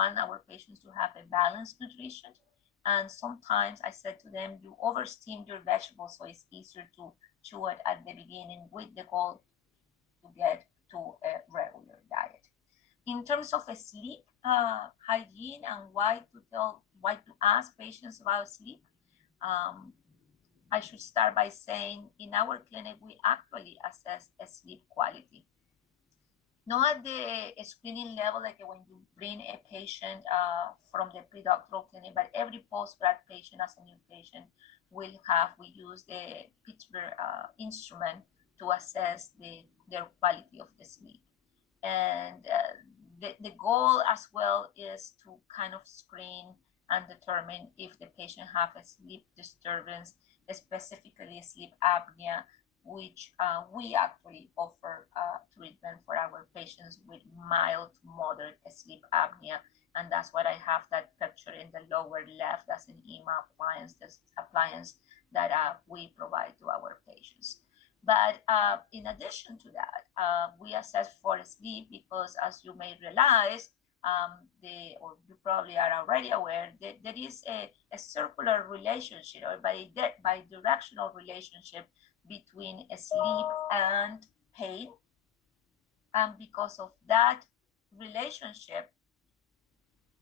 want our patients to have a balanced nutrition. And sometimes I said to them, you oversteam your vegetables, so it's easier to chew it at the beginning with the goal to get to a regular diet. In terms of sleep hygiene and why to ask patients about sleep, I should start by saying in our clinic, we actually assess sleep quality. Not at the screening level, like when you bring a patient from the pre-doctoral clinic, but every post-grad patient as a new patient we use the Pittsburgh instrument to assess their quality of the sleep. And the goal as well is to kind of screen and determine if the patient have a sleep disturbance, specifically sleep apnea, which we actually offer treatment for our patients with mild to moderate sleep apnea. And that's what I have that picture in the lower left. That's an EMA appliance, this appliance that we provide to our patients. But in addition to that, we assess for sleep because, as you may realize, or you probably are already aware, that there is a circular relationship or bi-directional relationship between sleep and pain. And because of that relationship,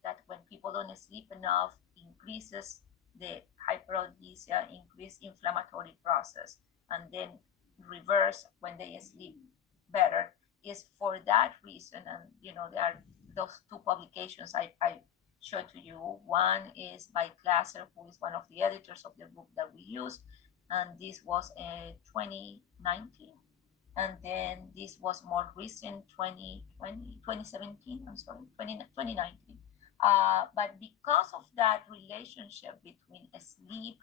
that when people don't sleep enough, increases the hyperalgesia, increased inflammatory process, and then reverse when they sleep better, is for that reason. And there are those two publications I showed to you. One is by Glasser, who is one of the editors of the book that we use, and this was 2019. And then this was more recent, 2017, 2019. But because of that relationship between sleep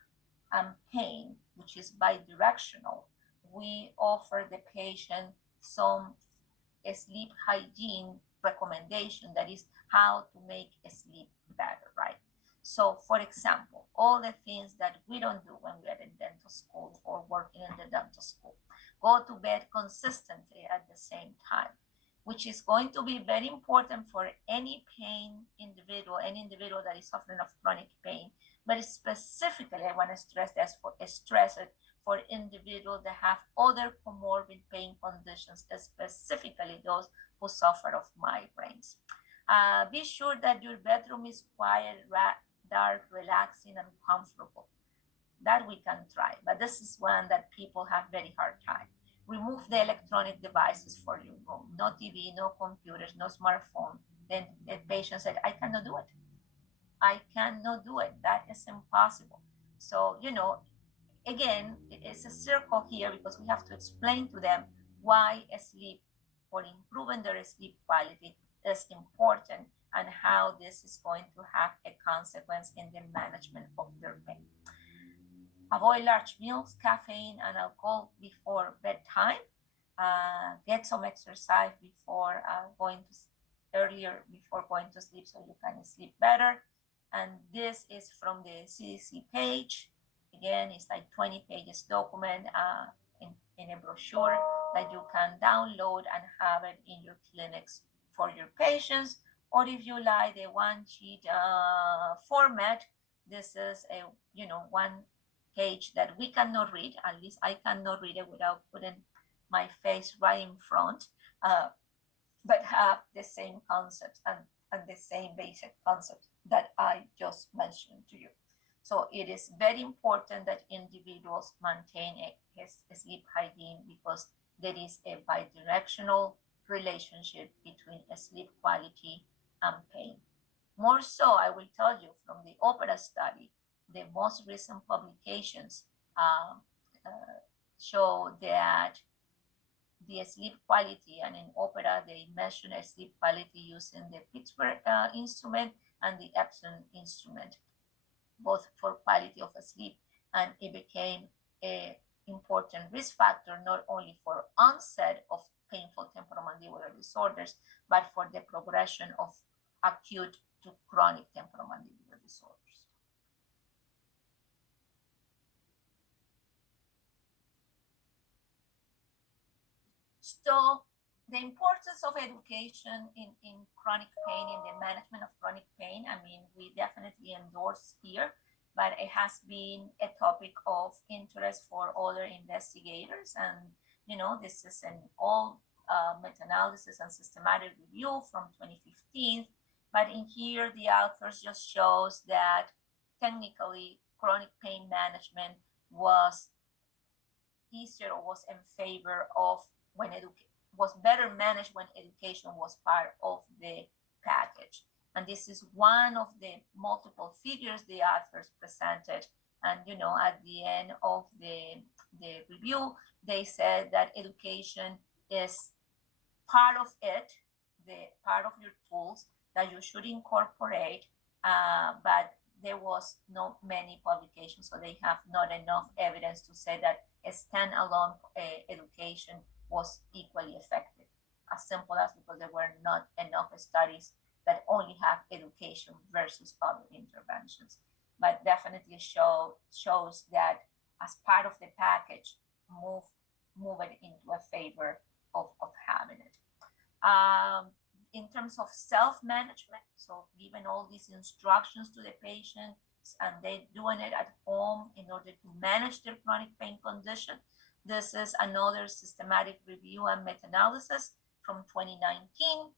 and pain, which is bidirectional, we offer the patient some sleep hygiene recommendation, that is how to make sleep better, right? So, for example, all the things that we don't do when we are in dental school or working in the dental school: go to bed consistently at the same time, which is going to be very important for any individual that is suffering of chronic pain. But specifically, I want to stress it for individuals that have other comorbid pain conditions, specifically those who suffer of migraines. Be sure that your bedroom is quiet, dark, relaxing, and comfortable. That we can try, but this is one that people have very hard time. Remove the electronic devices for your room. No TV, no computers, no smartphone. Then the patient said, I cannot do it. I cannot do it. That is impossible. So, again, it's a circle here because we have to explain to them why sleep, or improving their sleep quality, is important, and how this is going to have a consequence in the management of their pain. Avoid large meals, caffeine, and alcohol before bedtime. Get some exercise before going to sleep, so you can sleep better. And this is from the CDC page. Again, it's like 20 pages document in a brochure that you can download and have it in your clinics for your patients. Or if you like the one-sheet format, this is a one page that we cannot read. At least I cannot read it without putting my face right in front, but have the same concepts and the same basic concepts that I just mentioned to you. So it is very important that individuals maintain a sleep hygiene, because there is a bidirectional relationship between sleep quality and pain. More so, I will tell you from the OPERA study, the most recent publications show that the sleep quality, and in OPERA they measure sleep quality using the Pittsburgh instrument and the Epson instrument, both for quality of sleep, and it became an important risk factor not only for onset of painful temporomandibular disorders, but for the progression of acute to chronic temporomandibular disorders. So The importance of education in chronic pain, in the management of chronic pain, I mean, we definitely endorse here, but it has been a topic of interest for other investigators. And, this is an all meta-analysis and systematic review from 2015. But in here, the authors just shows that technically chronic pain management was easier or was in favor of when was better managed when education was part of the package. And this is one of the multiple figures the authors presented. And at the end of the review, they said that education is part of it, the part of your tools that you should incorporate, but there was not many publications, so they have not enough evidence to say that a standalone education was equally effective. As simple as because there were not enough studies that only have education versus other interventions, but definitely shows that as part of the package, move it into a favor of having it. In terms of self-management, so giving all these instructions to the patient and they doing it at home in order to manage their chronic pain condition. This is another systematic review and meta-analysis from 2019.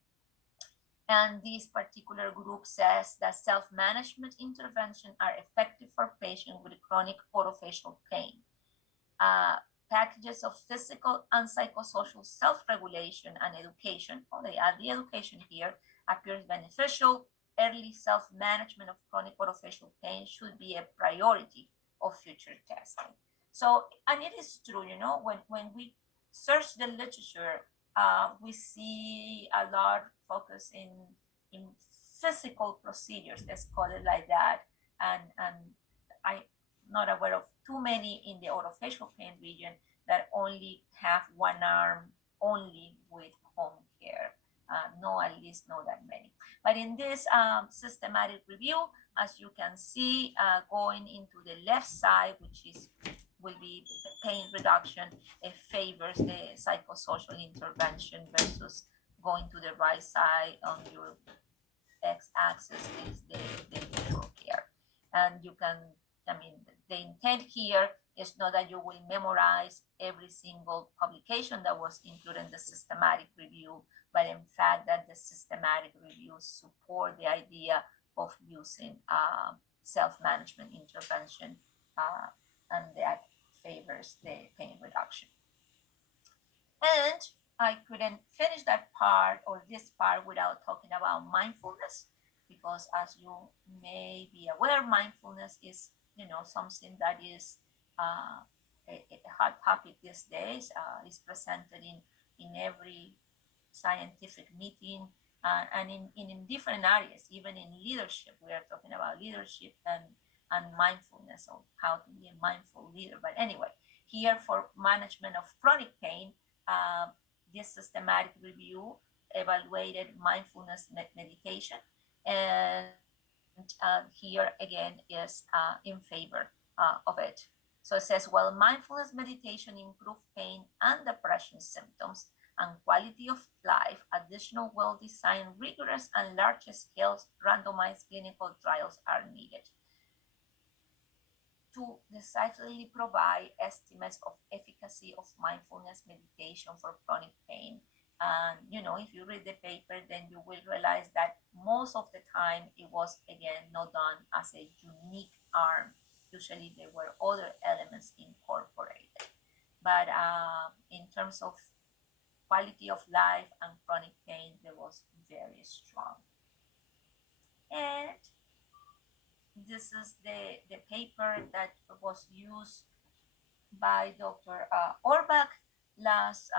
And this particular group says that self-management interventions are effective for patients with chronic orofacial pain. Packages of physical and psychosocial self-regulation and education, they add the education here, appears beneficial. Early self-management of chronic orofacial pain should be a priority of future testing. So, and it is true, when we search the literature, we see a lot focus in physical procedures, let's call it like that. And I'm not aware of too many in the orofacial pain region that only have one arm only with home care. No, at least not that many. But in this systematic review, as you can see, going into the left side, which will be the pain reduction, it favors the psychosocial intervention versus going to the right side on your x-axis is the usual care. And you can, the intent here is not that you will memorize every single publication that was included in the systematic review, but in fact that the systematic reviews support the idea of using self-management intervention, and that favors the pain reduction. And I couldn't finish that part or this part without talking about mindfulness, because as you may be aware, mindfulness is, something that is a hot topic these days. Is presented in every scientific meeting, and in different areas, even in leadership. We are talking about leadership and mindfulness, or how to be a mindful leader. But anyway, here for management of chronic pain, this systematic review evaluated mindfulness meditation, and here again is in favor of it. So it says, while mindfulness meditation improves pain and depression symptoms and quality of life, additional well-designed, rigorous, and large-scale randomized clinical trials are needed to decisively provide estimates of efficacy of mindfulness meditation for chronic pain. And if you read the paper, then you will realize that most of the time it was again not done as a unique arm. Usually there were other elements incorporated. But in terms of quality of life and chronic pain, there was very strong. And this is the paper that was used by Dr. Orbach last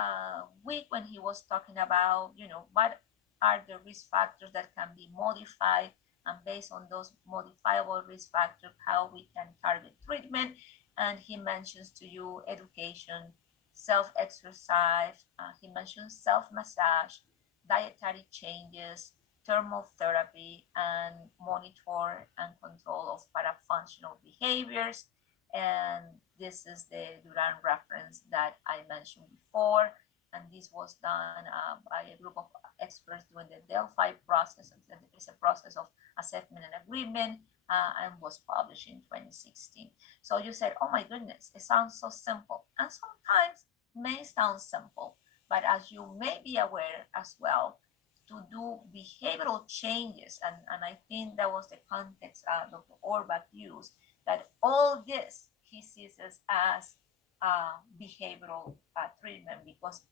week when he was talking about, what are the risk factors that can be modified, and based on those modifiable risk factors, how we can target treatment. And he mentions to you education, self-exercise, he mentions self-massage, dietary changes, thermal therapy, and monitor and control of parafunctional behaviors. And this is the Duran reference that I mentioned before. and this was done by a group of experts during the Delphi process. It's a process of assessment and agreement, and was published in 2016. So you said, oh my goodness, it sounds so simple. And sometimes may sound simple, but as you may be aware as well, to do behavioral changes, and I think that was the context Dr. Orbach used, that all this he sees as behavioral treatment, because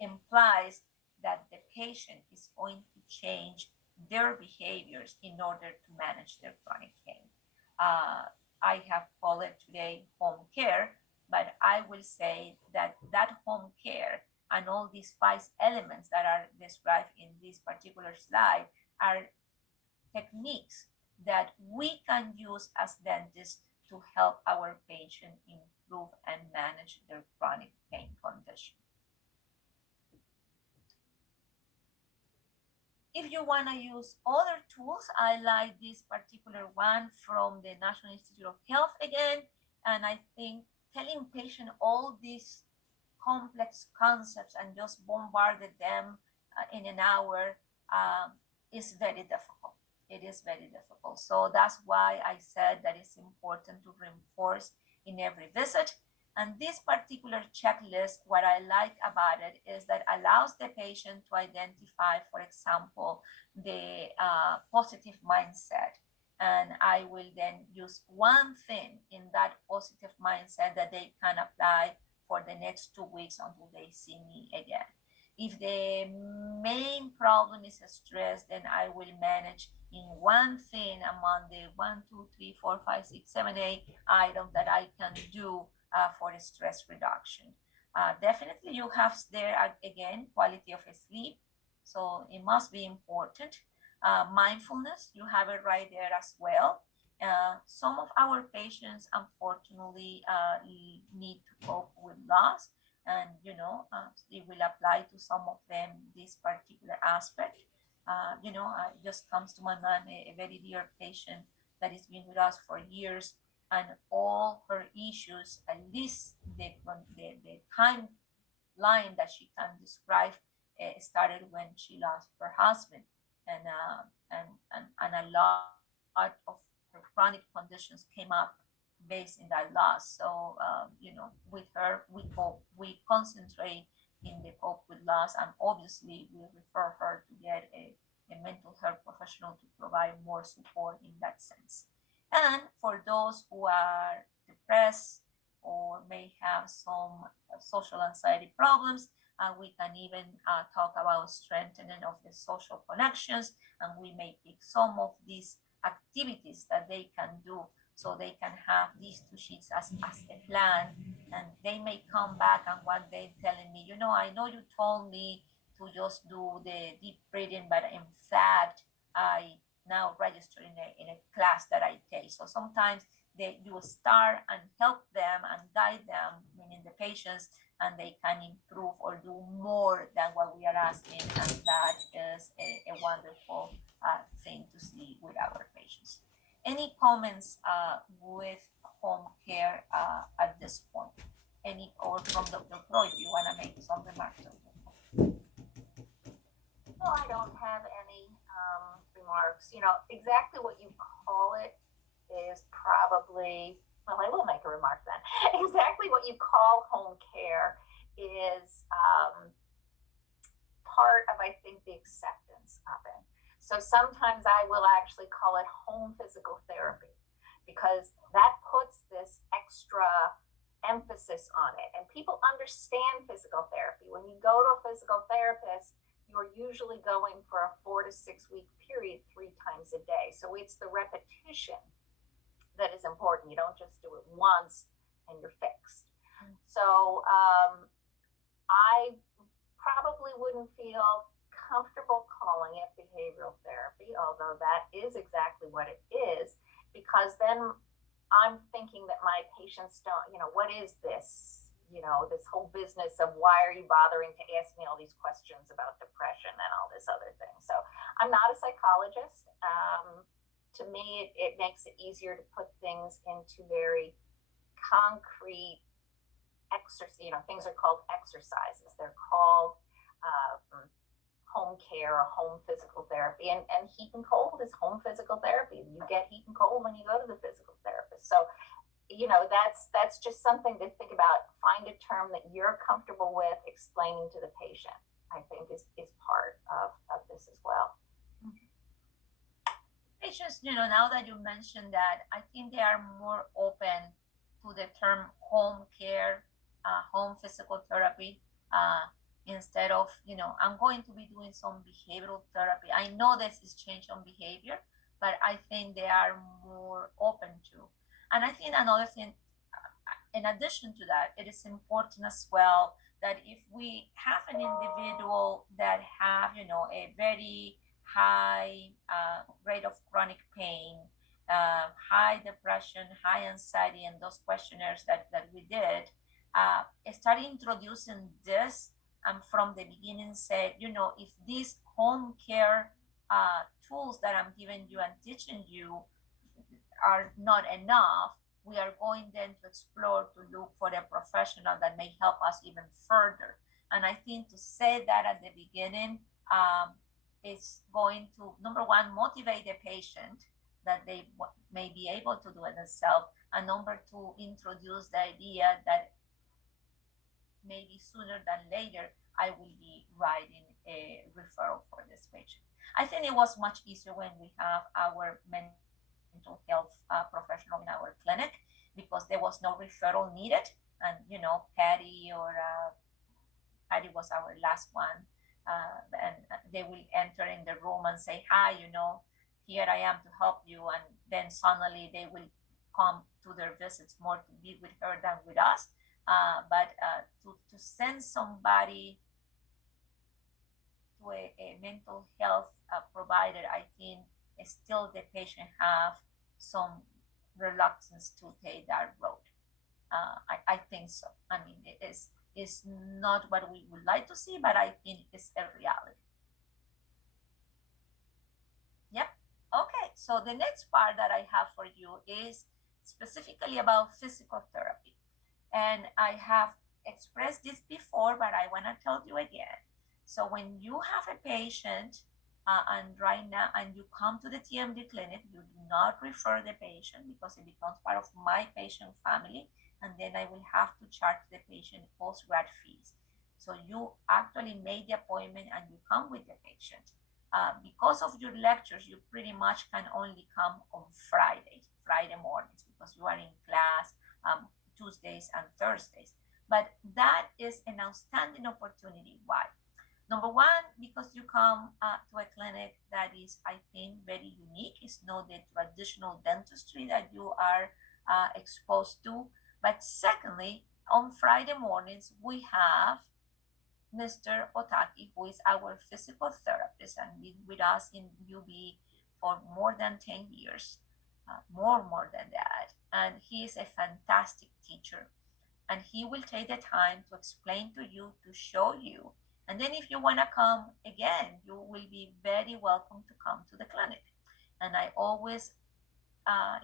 implies that the patient is going to change their behaviors in order to manage their chronic pain. I have called it today home care, but I will say that that home care and all these 5 elements that are described in this particular slide are techniques that we can use as dentists to help our patient improve and manage their chronic pain condition. If you want to use other tools, I like this particular one from the National Institute of Health again, and I think telling patient all these complex concepts and just bombarded them in an hour is very difficult. It is very difficult. So that's why I said that it's important to reinforce in every visit. And this particular checklist, what I like about it is that allows the patient to identify, for example, the positive mindset. And I will then use one thing in that positive mindset that they can apply for the next 2 weeks until they see me again. If the main problem is stress, then I will manage in one thing among the 1, 2, 3, 4, 5, 6, 7, 8 items that I can do for the stress reduction. Definitely you have there again quality of sleep, so it must be important. Mindfulness, you have it right there as well. Some of our patients unfortunately need to cope with loss, and it will apply to some of them this particular aspect. It just comes to my mind a very dear patient that has been with us for years, and all her issues, at least the timeline that she can describe, started when she lost her husband, and a lot of her chronic conditions came up based in that loss. So with her, we concentrate in the cope with loss, and obviously we refer her to get a mental health professional to provide more support in that sense. And for those who are depressed or may have some social anxiety problems, we can even talk about strengthening of the social connections, and we may pick some of these activities that they can do, so they can have these 2 sheets as a plan, and they may come back and one day telling me, I know you told me to just do the deep breathing, but in fact, I now register in a class that I take. So sometimes you start and help them and guide them, meaning the patients, and they can improve or do more than what we are asking, and that is a wonderful thing to see with our patients. Any comments with home care at this point? Or from Dr. Croy, if you want to make some remarks? No, I don't have any remarks. Exactly what you call it is probably, well, I will make a remark then. Exactly what you call home care is part of, I think, the acceptance of it. So sometimes I will actually call it home physical therapy, because that puts this extra emphasis on it. And people understand physical therapy. When you go to a physical therapist, you're usually going for a 4 to 6 week period 3 times a day. So it's the repetition that is important. You don't just do it once and you're fixed. So I probably wouldn't feel comfortable calling it behavioral therapy, although that is exactly what it is, because then I'm thinking that my patients don't, what is this? This whole business of why are you bothering to ask me all these questions about depression and all this other thing. So I'm not a psychologist. To me, it makes it easier to put things into very concrete things are called exercises. They're called home care or home physical therapy. And heat and cold is home physical therapy. You get heat and cold when you go to the physical therapist. So, that's just something to think about. Find a term that you're comfortable with explaining to the patient, I think is part of this as well. Patients, now that you mentioned that, I think they are more open to the term home care, home physical therapy, instead of, I'm going to be doing some behavioral therapy. I know this is change on behavior, but I think they are more open to. And I think another thing, in addition to that, it is important as well that if we have an individual that have, a very high rate of chronic pain, high depression, high anxiety, and those questionnaires that we did, start introducing this and from the beginning said, if these home care tools that I'm giving you and teaching you are not enough, we are going then to explore to look for a professional that may help us even further. And I think to say that at the beginning is going to, number one, motivate the patient that they may be able to do it themselves, and number two, introduce the idea that maybe sooner than later, I will be writing a referral for this patient. I think it was much easier when we have our mental health professional in our clinic because there was no referral needed. And, Patty Patty was our last one. And they will enter in the room and say, hi, here I am to help you. And then suddenly they will come to their visits more to be with her than with us. But to send somebody to a mental health provider, I think still the patient have some reluctance to take that road. I think so. I mean, it's not what we would like to see, but I think it's a reality. Yep. Okay. So the next part that I have for you is specifically about physical therapy. And I have expressed this before, but I want to tell you again. So when you have a patient and right now, and you come to the TMD clinic, you do not refer the patient because it becomes part of my patient family, and then I will have to charge the patient post-grad fees. So you actually made the appointment and you come with the patient. Because of your lectures, you pretty much can only come on Friday mornings because you are in class Tuesdays and Thursdays. But that is an outstanding opportunity. Why? Number one, because you come to a clinic that is, I think, very unique. It's not the traditional dentistry that you are exposed to. But secondly, on Friday mornings, we have Mr. Otaki, who is our physical therapist and been with us in UB for more than 10 years, more than that. And he is a fantastic teacher. And he will take the time to explain to you, to show you. And then if you want to come again, you will be very welcome to come to the clinic. And I always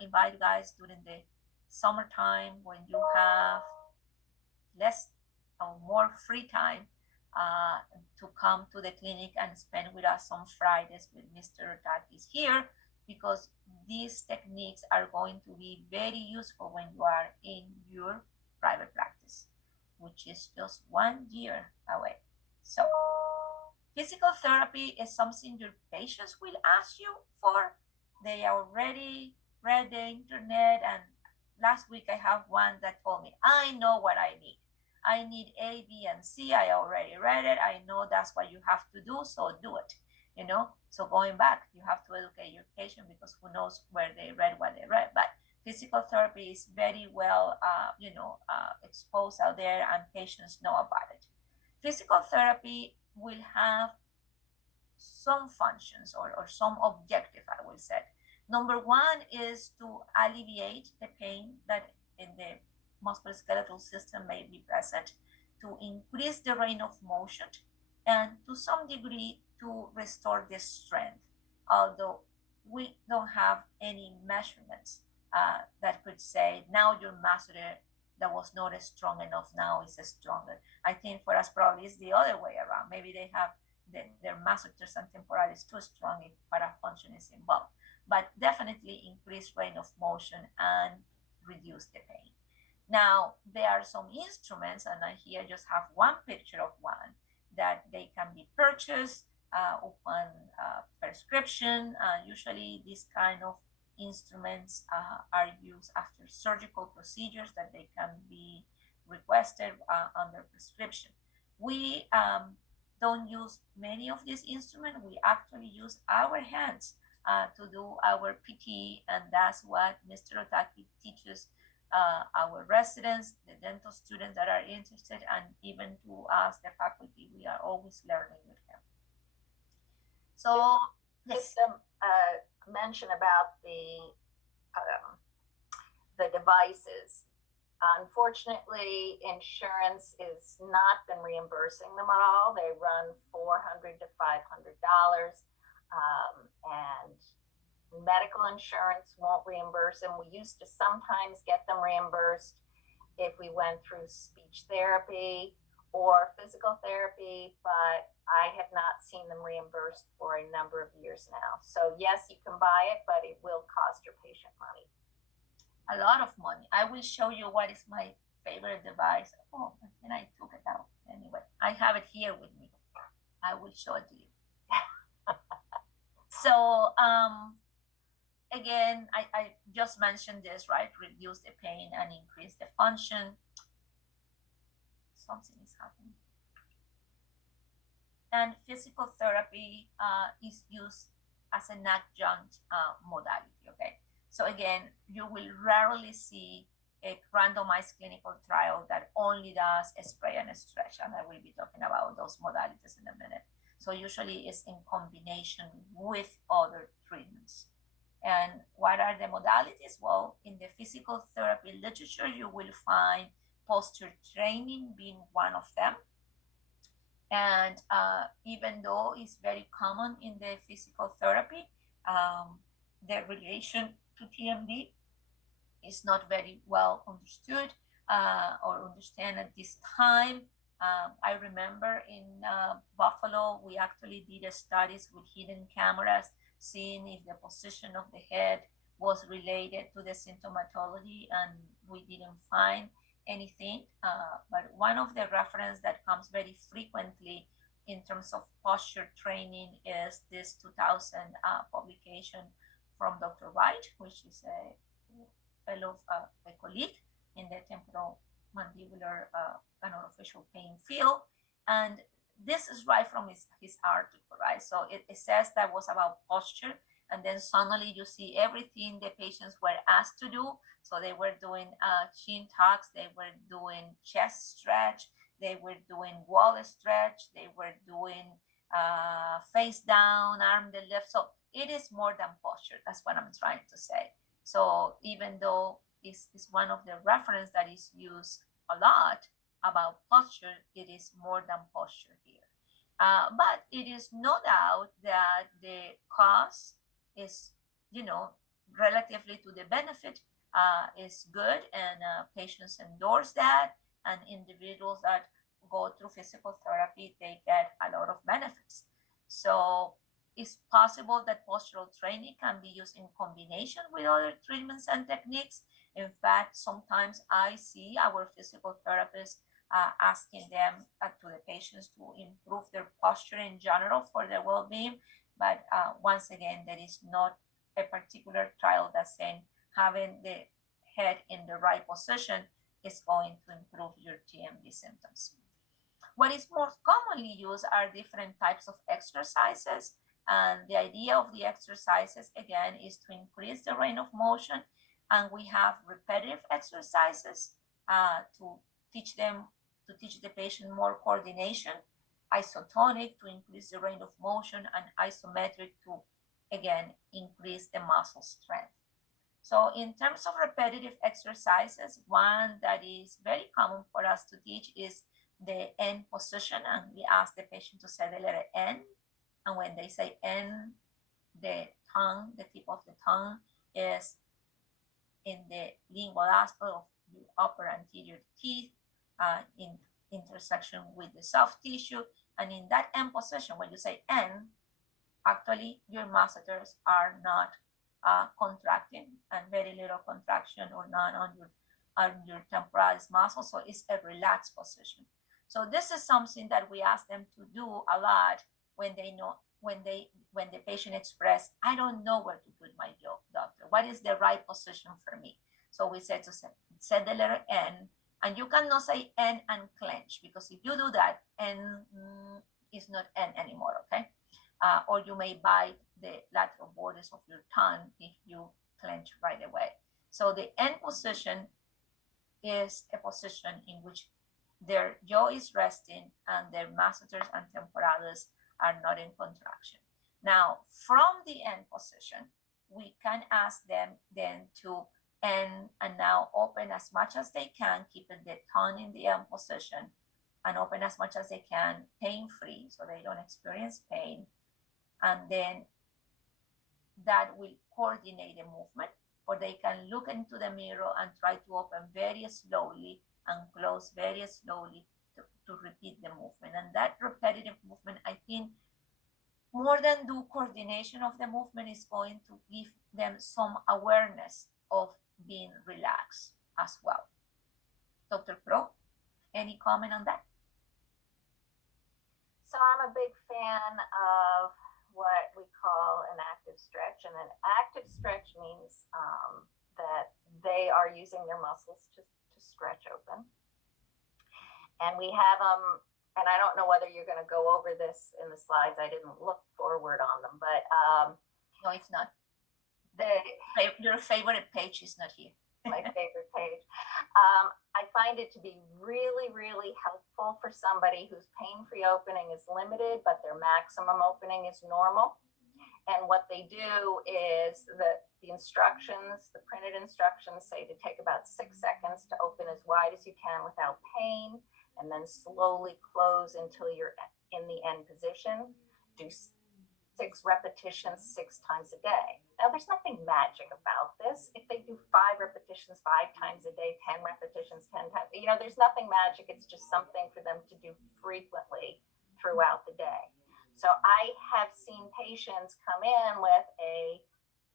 invite guys during the summertime when you have less or more free time to come to the clinic and spend with us on Fridays with Mr. Otaki here, because these techniques are going to be very useful when you are in your private practice, which is just 1 year away. So physical therapy is something your patients will ask you for. They already read the internet, and last week I have one that told me, I know what I need. I need A, B, and C. I already read it. I know that's what you have to do, so do it. So going back, you have to educate your patient because who knows where they read what they read. But physical therapy is very well, exposed out there, and patients know about it. Physical therapy will have some functions or some objective, I will say. Number one is to alleviate the pain that in the musculoskeletal system may be present, to increase the range of motion, and to some degree to restore the strength, although we don't have any measurements that could say now your that was not strong enough now is stronger. I think for us probably it's the other way around. Maybe they have their masseter and temporalis too strong if parafunction is involved. But definitely increase range of motion and reduce the pain. Now, there are some instruments, and I here just have one picture of one, that they can be purchased upon prescription. Usually these kind of instruments are used after surgical procedures that they can be requested under prescription. We don't use many of these instruments. We actually use our hands to do our PT, and that's what Mr. Otaki teaches our residents, the dental students that are interested, and even to us, the faculty. We are always learning with him. So, just mention about the devices. Unfortunately, insurance is not been reimbursing them at all. They run $400 to $500, and medical insurance won't reimburse them. We used to sometimes get them reimbursed if we went through speech therapy or physical therapy, but I have not seen them reimbursed for a number of years now. So yes, you can buy it, but it will cost your patient money. A lot of money. I will show you what is my favorite device. Oh, and I took it out. Anyway, I have it here with me. I will show it to you. So, again, I just mentioned this, right? Reduce the pain and increase the function. Something is happening. And physical therapy is used as an adjunct modality, okay? So again, you will rarely see a randomized clinical trial that only does a spray and a stretch, and I will be talking about those modalities in a minute. So usually it's in combination with other treatments. And what are the modalities? Well, in the physical therapy literature, you will find posture training being one of them. And even though it's very common in the physical therapy, the relation to TMD is not very well understood or understand at this time. I remember in Buffalo, we actually did studies with hidden cameras, seeing if the position of the head was related to the symptomatology, and we didn't find anything. But one of the reference that comes very frequently in terms of posture training is this 2000 publication from Dr. Wright, which is a fellow, a colleague in the temporomandibular and orofacial pain field. And this is right from his article, right? So it says that was about posture, and then suddenly you see everything the patients were asked to do. So they were doing chin tucks, they were doing chest stretch, they were doing wall stretch, they were doing face down, arm the left. So it is more than posture. That's what I'm trying to say. So even though it's one of the reference that is used a lot about posture, it is more than posture here. But it is no doubt that the cost is, relatively to the benefit, is good, and patients endorse that, and individuals that go through physical therapy, they get a lot of benefits. So it's possible that postural training can be used in combination with other treatments and techniques. In fact, sometimes I see our physical therapists asking them to the patients to improve their posture in general for their well-being. But once again, there is not a particular trial that's saying having the head in the right position is going to improve your TMD symptoms. What is most commonly used are different types of exercises. And the idea of the exercises, again, is to increase the range of motion. And we have repetitive exercises to teach the patient more coordination, isotonic to increase the range of motion, and isometric to, again, increase the muscle strength. So in terms of repetitive exercises, one that is very common for us to teach is the N position, and we ask the patient to say the letter N. And when they say N, the tongue, the tip of the tongue is in the lingual aspect of your upper anterior teeth in intersection with the soft tissue. And in that end position, when you say end, actually your masseters are not contracting, and very little contraction or none on your temporalis muscle. So it's a relaxed position. So this is something that we ask them to do a lot when they know when the patient express, I don't know where to put my jaw, doctor. What is the right position for me? So we said to set the letter N, and you cannot say N and clench, because if you do that, N is not N anymore, okay? Or you may bite the lateral borders of your tongue if you clench right away. So the N position is a position in which their jaw is resting and their masseters and temporalis are not in contraction. Now, from the end position, we can ask them then to end and now open as much as they can, keeping the tongue in the end position, and open as much as they can, pain-free, so they don't experience pain. And then that will coordinate the movement, or they can look into the mirror and try to open very slowly and close very slowly to repeat the movement. And that repetitive movement, I think, more than do coordination of the movement, is going to give them some awareness of being relaxed as well. Dr. Pro, any comment on that? So I'm a big fan of what we call an active stretch, and an active stretch means that they are using their muscles to stretch open. And we have them, and I don't know whether you're going to go over this in the slides. I didn't look forward on them, but no, it's not. The your favorite page is not here. My favorite page. I find it to be really, really helpful for somebody whose pain-free opening is limited, but their maximum opening is normal. And what they do is the instructions, the printed instructions say to take about 6 seconds to open as wide as you can without pain, and then slowly close until you're in the end position. Do 6 repetitions 6 times a day. Now, there's nothing magic about this. If they do 5 repetitions 5 times a day, 10 repetitions 10 times, there's nothing magic. It's just something for them to do frequently throughout the day. So I have seen patients come in with a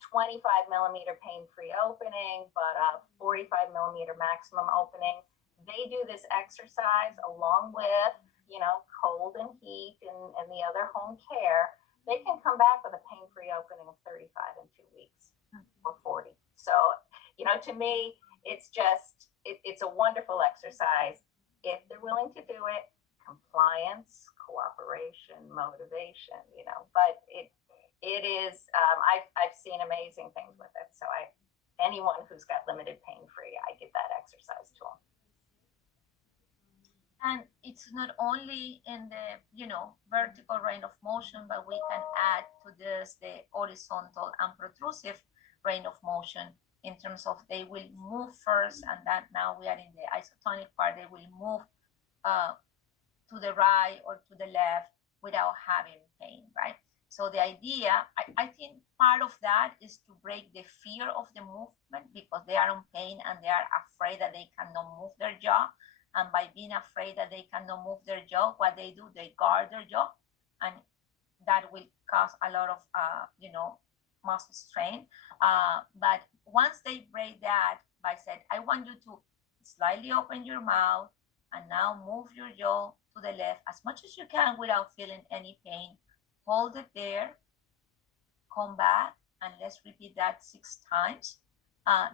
25 millimeter pain-free opening, but a 45 millimeter maximum opening. They do this exercise along with, cold and heat and the other home care. They can come back with a pain-free opening of 35 in 2 weeks or 40. So, to me, it's just, it's a wonderful exercise if they're willing to do it. Compliance, cooperation, motivation, but it is, I've seen amazing things with it. So anyone who's got limited pain-free, I give that exercise to them. And it's not only in the, vertical range of motion, but we can add to this the horizontal and protrusive range of motion, in terms of they will move first, and that now we are in the isotonic part, they will move to the right or to the left without having pain, right? So the idea, I think part of that is to break the fear of the movement, because they are in pain and they are afraid that they cannot move their jaw. And by being afraid that they cannot move their jaw, what they do, they guard their jaw, and that will cause a lot of, muscle strain. But once they break that, by saying, I want you to slightly open your mouth and now move your jaw to the left as much as you can without feeling any pain. Hold it there, come back, and let's repeat that 6 times.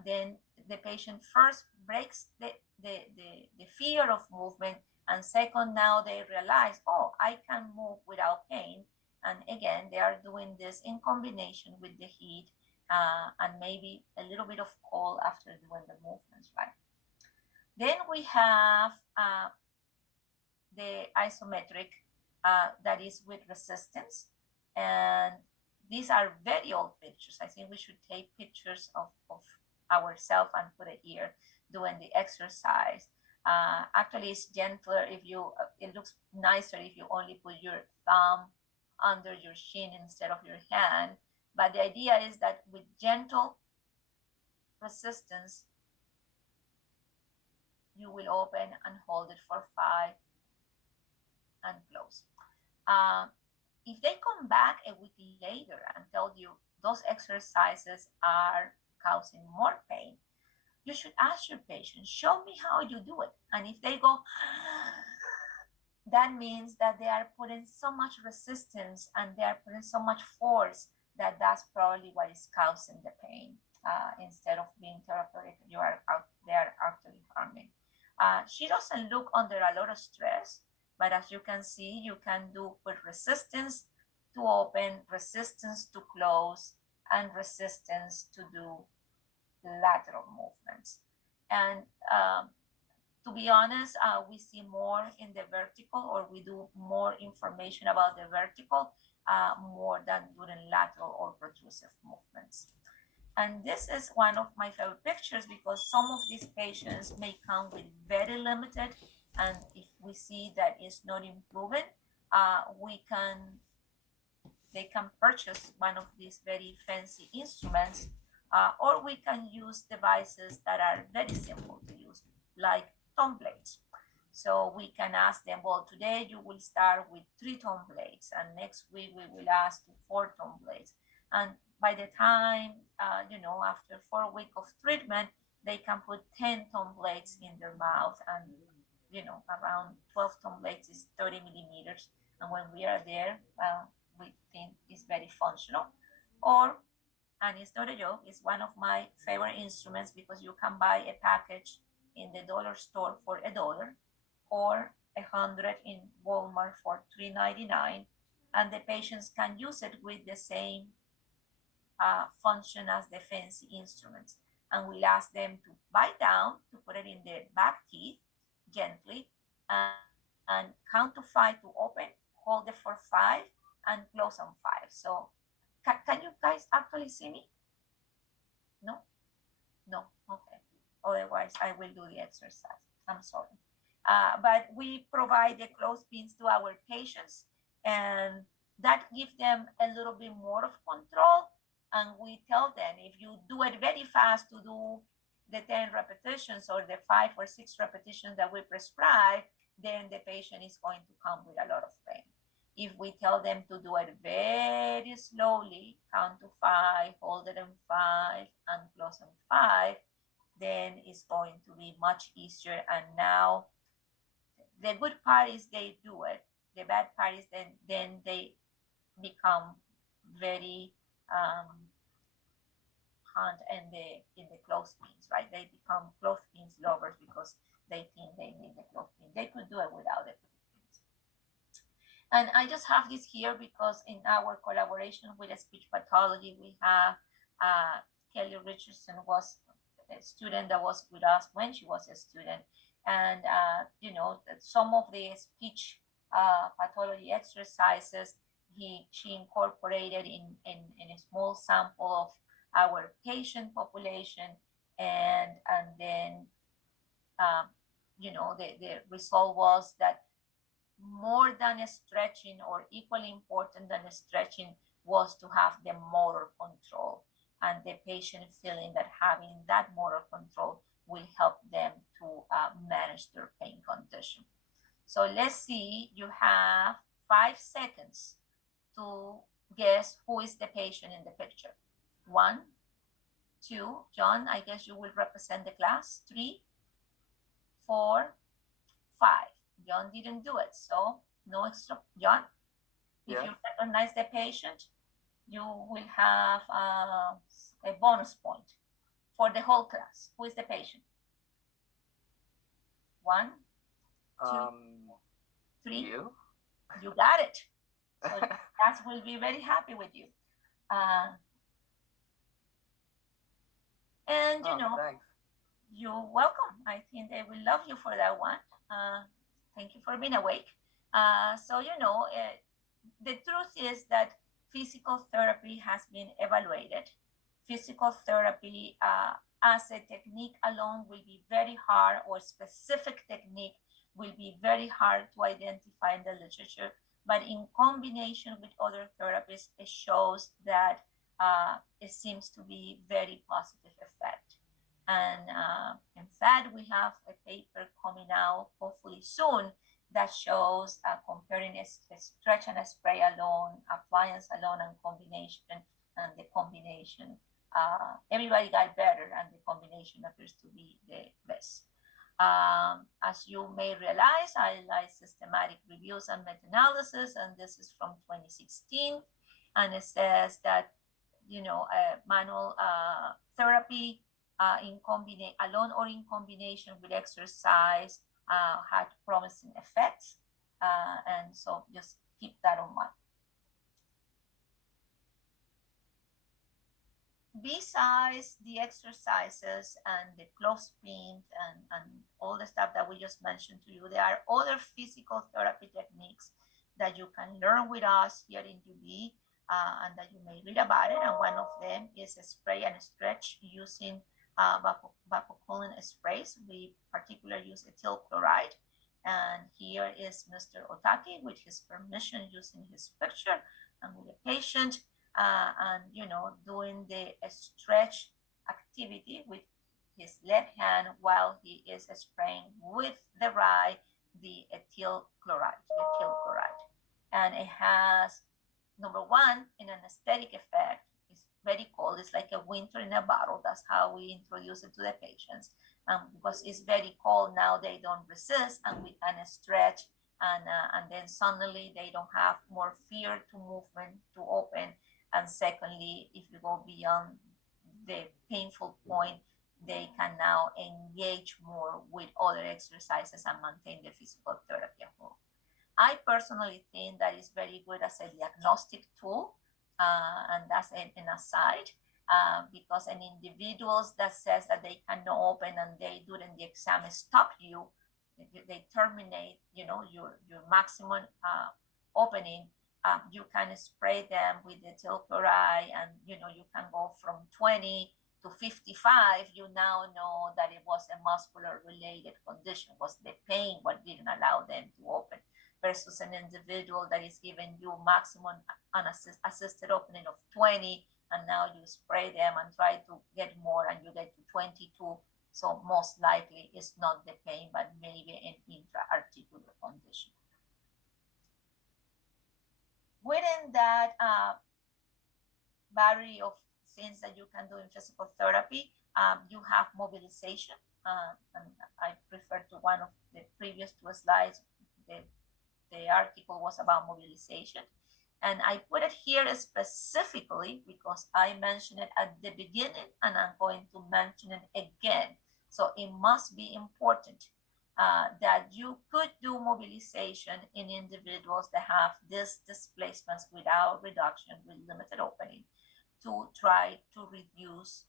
Then the patient first breaks the fear of movement, and second, now they realize, oh, I can move without pain. And again, they are doing this in combination with the heat and maybe a little bit of cold after doing the movements, right? Then we have the isometric that is with resistance, and these are very old pictures. I think we should take pictures of ourselves and put it here doing the exercise. Actually, it's gentler if you, it looks nicer if you only put your thumb under your shin instead of your hand. But the idea is that with gentle resistance, you will open and hold it for 5 and close. If they come back a week later and tell you those exercises are causing more pain, you should ask your patient, show me how you do it. And if they go, that means that they are putting so much resistance and they are putting so much force that that's probably what is causing the pain. Instead of being therapeutic, they are actually harming. She doesn't look under a lot of stress, but as you can see, you can do with resistance to open, resistance to close, and resistance to do lateral movements. And to be honest, we see more in the vertical, or we do more information about the vertical more than during lateral or protrusive movements. And this is one of my favorite pictures because some of these patients may come with very limited, and if we see that it's not improving, they can purchase one of these very fancy instruments, or we can use devices that are very simple to use, like thumb blades. So we can ask them, well, today you will start with 3 thumb blades, and next week we will ask you 4 thumb blades. And by the time, after 4 weeks of treatment, they can put 10 thumb blades in their mouth, and around 12 thumb blades is 30 millimeters. And when we are there, we think it's very functional. And it's not a joke, it's one of my favorite instruments because you can buy a package in the dollar store for $1 or 100 in Walmart for $3.99, and the patients can use it with the same function as the fancy instruments. And we'll ask them to bite down, to put it in the back teeth gently, and count to 5 to open, hold it for 5, and close on 5. So can you guys actually see me? No? No? Okay. Otherwise, I will do the exercise. I'm sorry. But we provide the clothespins to our patients, and that gives them a little bit more of control. And we tell them, if you do it very fast to do the 10 repetitions or the 5 or 6 repetitions that we prescribe, then the patient is going to come with a lot of pain. If we tell them to do it very slowly, count to 5, hold it in 5, and close on 5, then it's going to be much easier. And now the good part is they do it. The bad part is then they become very hunt in the clothespins, right? They become clothespins lovers because they think they need the clothespin. They could do it without it. And I just have this here because in our collaboration with speech pathology, we have Kelly Richardson was a student that was with us when she was a student. And, some of the speech pathology exercises she incorporated in a small sample of our patient population. And then, the result was that more than a stretching, or equally important than a stretching, was to have the motor control, and the patient feeling that having that motor control will help them to manage their pain condition. So let's see, you have 5 seconds to guess who is the patient in the picture. 1, 2, John, I guess you will represent the class. 3, 4, 5. John didn't do it, so no extra. John, if you recognize the patient, you will have a bonus point for the whole class. Who is the patient? 1, 2, 3. You got it. So class will be very happy with you. And thanks. You're welcome. I think they will love you for that one. Thank you for being awake. The truth is that physical therapy has been evaluated. Physical therapy as a technique alone will be very hard, or specific technique will be very hard to identify in the literature. But in combination with other therapies, it shows that it seems to be very positive effect. And in fact, we have a paper coming out hopefully soon that shows comparing a stretch and a spray alone, appliance alone, and combination, and the combination. Everybody got better, and the combination appears to be the best. As you may realize, I like systematic reviews and meta-analysis, and this is from 2016, and it says that manual therapy in combination, alone or in combination with exercise, had promising effects, and so just keep that in mind. Besides the exercises and the clothespin and all the stuff that we just mentioned to you, there are other physical therapy techniques that you can learn with us here in UB, and that you may read about it. And one of them is a spray and stretch using vapocolin sprays. We particularly use ethyl chloride. And here is Mr. Otaki with his permission, using his picture and with a patient, and doing the stretch activity with his left hand while he is spraying with the right the ethyl chloride. And it has, number one, an anesthetic effect. It's very cold. It's like a winter in a bottle. That's how we introduce it to the patients. Because it's very cold now, they don't resist, and we can stretch, and then suddenly they don't have more fear to movement, to open. And secondly, if you go beyond the painful point, they can now engage more with other exercises and maintain the physical therapy at home. I personally think that is very good as a diagnostic tool, and that's an aside, because an individuals that says that they cannot open and they during the exam stop you, they terminate, your maximum opening. You can spray them with ethyl chloride, and you can go from 20 to 55. You now know that it was a muscular related condition, was the pain what didn't allow them to open, versus an individual that is giving you maximum assisted opening of 20, and now you spray them and try to get more, and you get to 22. So most likely it's not the pain, but maybe an intra-articular condition. Within that battery of things that you can do in physical therapy, you have mobilization. And I refer to one of the previous two slides. The article was about mobilization. And I put it here specifically because I mentioned it at the beginning, and I'm going to mention it again. So it must be important that you could do mobilization in individuals that have these displacements without reduction, with limited opening, to try to reduce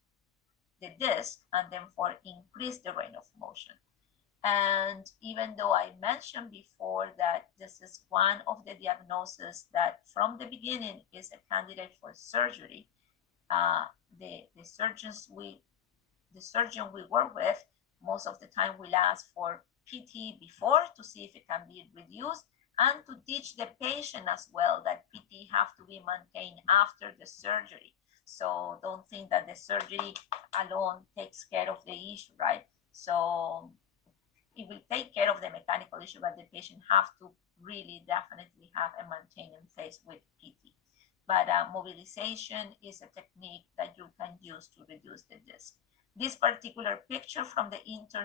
the disc and therefore increase the range of motion. And even though I mentioned before that this is one of the diagnoses that from the beginning is a candidate for surgery, the surgeon we work with, most of the time will ask for PT before to see if it can be reduced, and to teach the patient as well that PT have to be maintained after the surgery. So don't think that the surgery alone takes care of the issue, right? So it will take care of the mechanical issue, but the patient have to really definitely have a maintaining phase with PT. But mobilization is a technique that you can use to reduce the disc. This particular picture from the intern